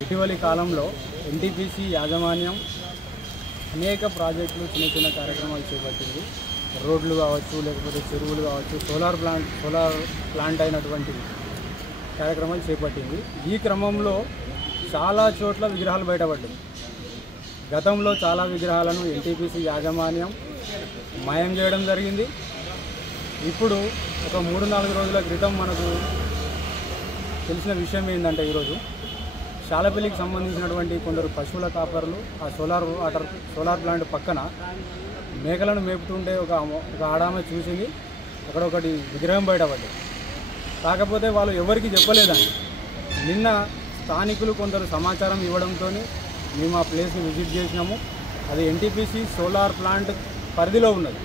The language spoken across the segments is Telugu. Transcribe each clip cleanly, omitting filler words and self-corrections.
ఇటీవలి కాలంలో ఎన్టీపీసీ యాజమాన్యం అనేక ప్రాజెక్టులు చిన్న కార్యక్రమాలు చేపట్టింది. రోడ్లు కావచ్చు, లేకపోతే చెరువులు కావచ్చు, సోలార్ ప్లాంట్ అయినటువంటి కార్యక్రమాలు చేపట్టింది. ఈ క్రమంలో చాలా చోట్ల విగ్రహాలు బయటపడ్డాయి. గతంలో చాలా విగ్రహాలను ఎన్టీపీసీ యాజమాన్యం మాయం చేయడం జరిగింది. ఇప్పుడు ఒక 3-4 రోజుల క్రితం మనకు తెలిసిన విషయం ఏంటంటే, ఈరోజు శాలపల్లికి సంబంధించినటువంటి కొందరు పశువుల కాపర్లు ఆ సోలార్ ప్లాంట్ పక్కన మేకలను మేపుతుంటే ఒక ఆడామె చూసింది. అక్కడ ఒకటి విగ్రహం బయటపడ్డది. కాకపోతే వాళ్ళు ఎవరికి చెప్పలేదండి. నిన్న స్థానికులు కొందరు సమాచారం ఇవ్వడంతో మేము ఆ ప్లేస్ని విజిట్ చేసినాము. అది ఎన్టీపీసీ సోలార్ ప్లాంట్ పరిధిలో ఉన్నది.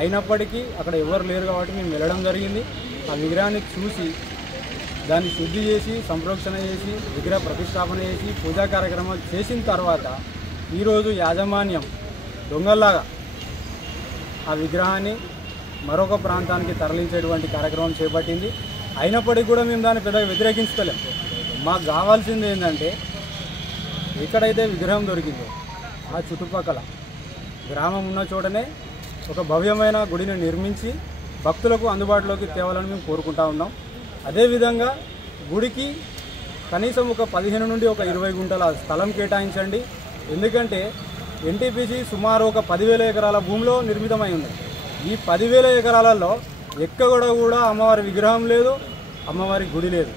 అయినప్పటికీ అక్కడ ఎవరు లేరు కాబట్టి మేము వెళ్ళడం జరిగింది. ఆ విగ్రహాన్ని చూసి దాన్ని శుద్ధి చేసి, సంప్రోక్షణ చేసి, విగ్రహ ప్రతిష్టాపన చేసి, పూజా కార్యక్రమాలు చేసిన తర్వాత ఈరోజు యాజమాన్యం దొంగల్లాగా ఆ విగ్రహాన్ని మరొక ప్రాంతానికి తరలించేటువంటి కార్యక్రమం చేపట్టింది. అయినప్పటికీ కూడా మేము దాన్ని పెద్దగా వ్యతిరేకించలేం. మాకు కావాల్సింది ఏంటంటే, ఎక్కడైతే విగ్రహం దొరికిందో ఆ చుట్టుపక్కల గ్రామం ఉన్న చోటనే ఒక భవ్యమైన గుడిని నిర్మించి భక్తులకు అందుబాటులోకి తేవాలని మేము కోరుకుంటా ఉన్నాం. అదేవిధంగా గుడికి కనీసం ఒక 15 నుండి ఒక 20 గుంటల స్థలం కేటాయించండి. ఎందుకంటే ఎన్టీపీసీ సుమారు ఒక 10,000 ఎకరాల భూమిలో నిర్మితమై ఉంది. ఈ 10,000 ఎకరాలలో ఎక్కడ కూడా అమ్మవారి విగ్రహం లేదు, అమ్మవారి గుడి లేదు.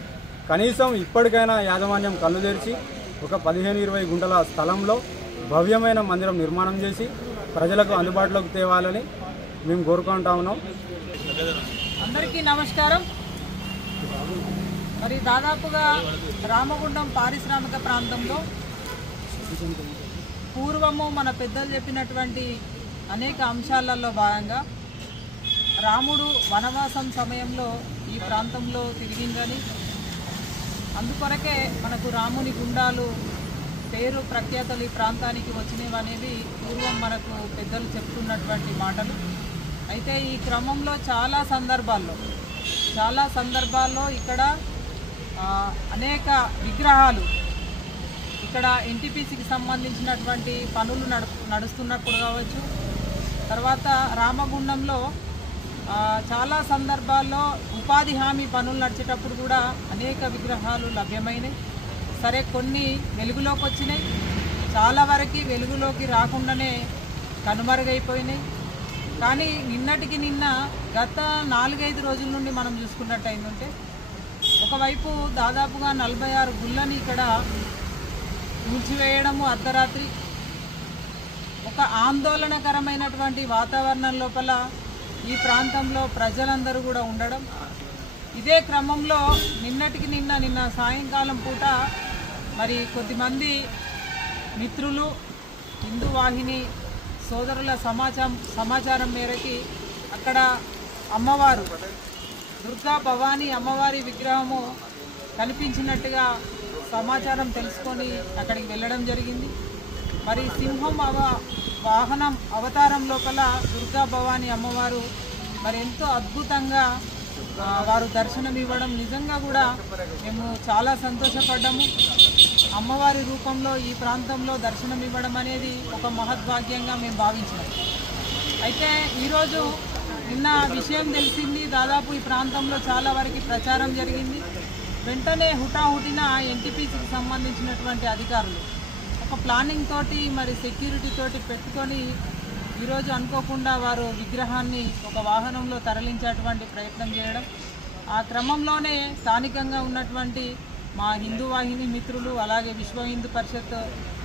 కనీసం ఇప్పటికైనా యాజమాన్యం కళ్ళు తెరిచి ఒక 15-20 గుంటల స్థలంలో భవ్యమైన మందిరం నిర్మాణం చేసి ప్రజలకు అందుబాటులోకి తేవాలని మేము కోరుకుంటా ఉన్నాం. అందరికీ నమస్కారం. మరి దాదాపుగా రామగుండం పారిశ్రామిక ప్రాంతంలో పూర్వము మన పెద్దలు చెప్పినటువంటి అనేక అంశాలలో భాగంగా రాముడు వనవాసం సమయంలో ఈ ప్రాంతంలో తిరిగిందని, అందుకొరకే మనకు రాముని గుండాలు పేరు ప్రఖ్యాతలు ఈ ప్రాంతానికి వచ్చినవి అనేవి పూర్వం మనకు పెద్దలు చెప్తున్నటువంటి మాటలు. అయితే ఈ క్రమంలో చాలా సందర్భాల్లో ఇక్కడ అనేక విగ్రహాలు ఇక్కడ ఎన్టీపీసీకి సంబంధించినటువంటి పనులు నడుస్తున్నప్పుడు కావచ్చు, తర్వాత రామగుండంలో చాలా సందర్భాల్లో ఉపాధి హామీ పనులు నడిచేటప్పుడు కూడా అనేక విగ్రహాలు లభ్యమైనవి. సరే, కొన్ని వెలుగులోకి వచ్చినాయి, చాలా వరకు వెలుగులోకి రాకుండానే కనుమరుగైపోయినాయి. కానీ నిన్నటికి నిన్న గత 4-5 రోజుల నుండి మనం చూసుకున్నట్టయిందంటే, ఒకవైపు దాదాపుగా 46 గుళ్ళని ఇక్కడ కూల్చివేయడము అర్ధరాత్రి, ఒక ఆందోళనకరమైనటువంటి వాతావరణం లోపల ఈ ప్రాంతంలో ప్రజలందరూ కూడా ఉండడం. ఇదే క్రమంలో నిన్న సాయంకాలం పూట మరి కొద్దిమంది మిత్రులు హిందూ వాహిని సోదరుల సమాచారం మేరకి అక్కడ అమ్మవారు దుర్గా భవానీ అమ్మవారి విగ్రహము కనిపించినట్టుగా సమాచారం తెలుసుకొని అక్కడికి వెళ్ళడం జరిగింది. మరి సింహం వాహనం అవతారం లోపల దుర్గా భవానీ అమ్మవారు మరి ఎంతో అద్భుతంగా వారు దర్శనం ఇవ్వడం నిజంగా కూడా మేము చాలా సంతోషపడ్డాము. అమ్మవారి రూపంలో ఈ ప్రాంతంలో దర్శనం ఇవ్వడం అనేది ఒక మహద్భాగ్యంగా మేము భావించాము. అయితే ఈరోజు నిన్న విషయం తెలిసింది, దాదాపు ఈ ప్రాంతంలో చాలా వరకు ప్రచారం జరిగింది. వెంటనే హుటాహుటిన ఎన్టీపీసీకి సంబంధించినటువంటి అధికారులు ఒక ప్లానింగ్ తోటి మరి సెక్యూరిటీ తోటి పెట్టుకొని ఈరోజు అనుకోకుండా వారు విగ్రహాన్ని ఒక వాహనంలో తరలించేటువంటి ప్రయత్నం చేయడం, ఆ క్రమంలోనే స్థానికంగా ఉన్నటువంటి మా హిందూ వాహిని మిత్రులు, అలాగే విశ్వ హిందూ పరిషత్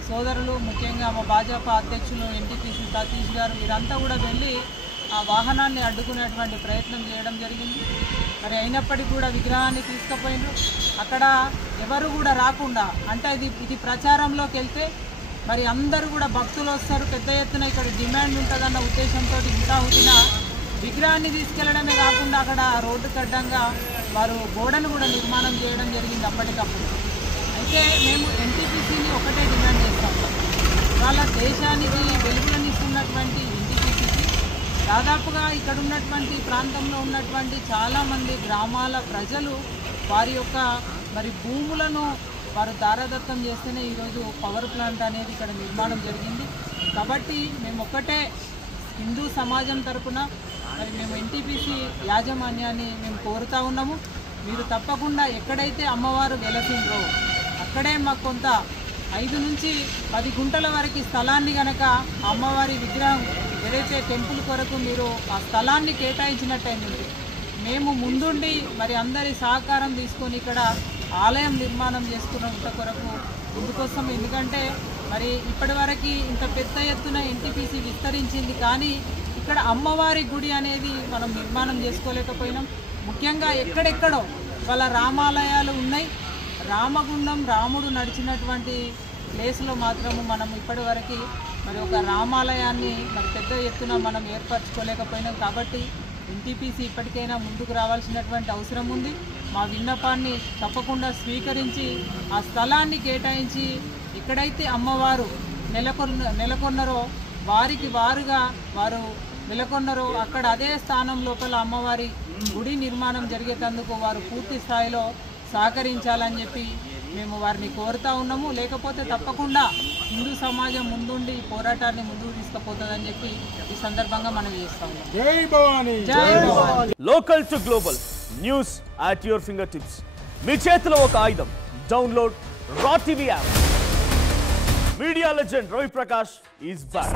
సోదరులు, ముఖ్యంగా మా భాజపా అధ్యక్షులు ఎన్టీపీసీ సతీష్ గారు, వీరంతా కూడా వెళ్ళి ఆ వాహనాన్ని అడ్డుకునేటువంటి ప్రయత్నం చేయడం జరిగింది. మరి అయినప్పటికీ కూడా విగ్రహాన్ని తీసుకుపోయిండ్రు. అక్కడ ఎవరు కూడా రాకుండా, అంటే ఇది ప్రచారంలోకి వెళ్తే మరి అందరూ కూడా భక్తులు వస్తారు, పెద్ద ఎత్తున ఇక్కడ డిమాండ్ ఉంటుందన్న ఉద్దేశంతో హుటాహుటిన విగ్రహాన్ని తీసుకెళ్లడమే కాకుండా అక్కడ రోడ్డుకి అడ్డంగా వారు గోడను కూడా నిర్మాణం చేయడం జరిగింది అప్పటికప్పుడు. అయితే మేము ఎన్టీపీసీని ఒకటే డిమాండ్ చేస్తాం, వాళ్ళ దేశానికి వెలుగులనిస్తున్నటువంటి ఎన్టీపీసీకి దాదాపుగా ఇక్కడ ఉన్నటువంటి ప్రాంతంలో ఉన్నటువంటి చాలామంది గ్రామాల ప్రజలు వారి యొక్క మరి భూములను వారు దారాదత్తం చేస్తేనే ఈరోజు పవర్ ప్లాంట్ అనేది ఇక్కడ నిర్మాణం జరిగింది. కాబట్టి మేము ఒక్కటే హిందూ సమాజం తరపున మరి మేము ఎన్టీపీసీ యాజమాన్యాన్ని మేము కోరుతా ఉన్నాము. మీరు తప్పకుండా ఎక్కడైతే అమ్మవారు వెలసిండ్రో అక్కడే మాకు కొంత 5 నుంచి 10 గుంటల వరకు స్థలాన్ని గనక అమ్మవారి విగ్రహం ఏదైతే టెంపుల్ కొరకు మీరు ఆ స్థలాన్ని కేటాయించినట్టయింది. మేము ముందుండి మరి అందరి సహకారం తీసుకొని ఇక్కడ ఆలయం నిర్మాణం చేసుకున్న కొరకు ముందుకొస్తాం. ఎందుకంటే మరి ఇప్పటివరకు ఇంత పెద్ద ఎత్తున ఎన్టీపీసీ విస్తరించింది, కానీ ఇక్కడ అమ్మవారి గుడి అనేది మనం నిర్మాణం చేసుకోలేకపోయినాం. ముఖ్యంగా ఎక్కడెక్కడో వాళ్ళ రామాలయాలు ఉన్నాయి. రామగుండం రాముడు నడిచినటువంటి ప్లేస్లో మాత్రము మనం ఇప్పటివరకు మరి ఒక రామాలయాన్ని మరి పెద్ద ఎత్తున మనం ఏర్పరచుకోలేకపోయినాం. కాబట్టి ఎన్టీపీసీ ఇప్పటికైనా ముందుకు రావాల్సినటువంటి అవసరం ఉంది. మా విన్నపాన్ని తప్పకుండా స్వీకరించి ఆ స్థలాన్ని కేటాయించి ఎక్కడైతే అమ్మవారు నెలకొన్నారో వారికి వారుగా వారు నెలకొన్నారో అక్కడ అదే స్థానం లోపల అమ్మవారి గుడి నిర్మాణం జరిగేటందుకు వారు పూర్తి స్థాయిలో సహకరించాలని చెప్పి మేము వారిని కోరుతా ఉన్నాము. లేకపోతే తప్పకుండా హిందూ సమాజం ముందుండి పోరాటాన్ని ముందుకు తీసుకుపోతుందని చెప్పి ఈ సందర్భంగా మనం చేస్తా ఉన్నాం. జై భవానీ. జై Bhavani. Local to global news at your finger tips. మీ చేతిలో ఒక ఆయుధం. Download Raw TV app. Media legend Ravi Prakash is back.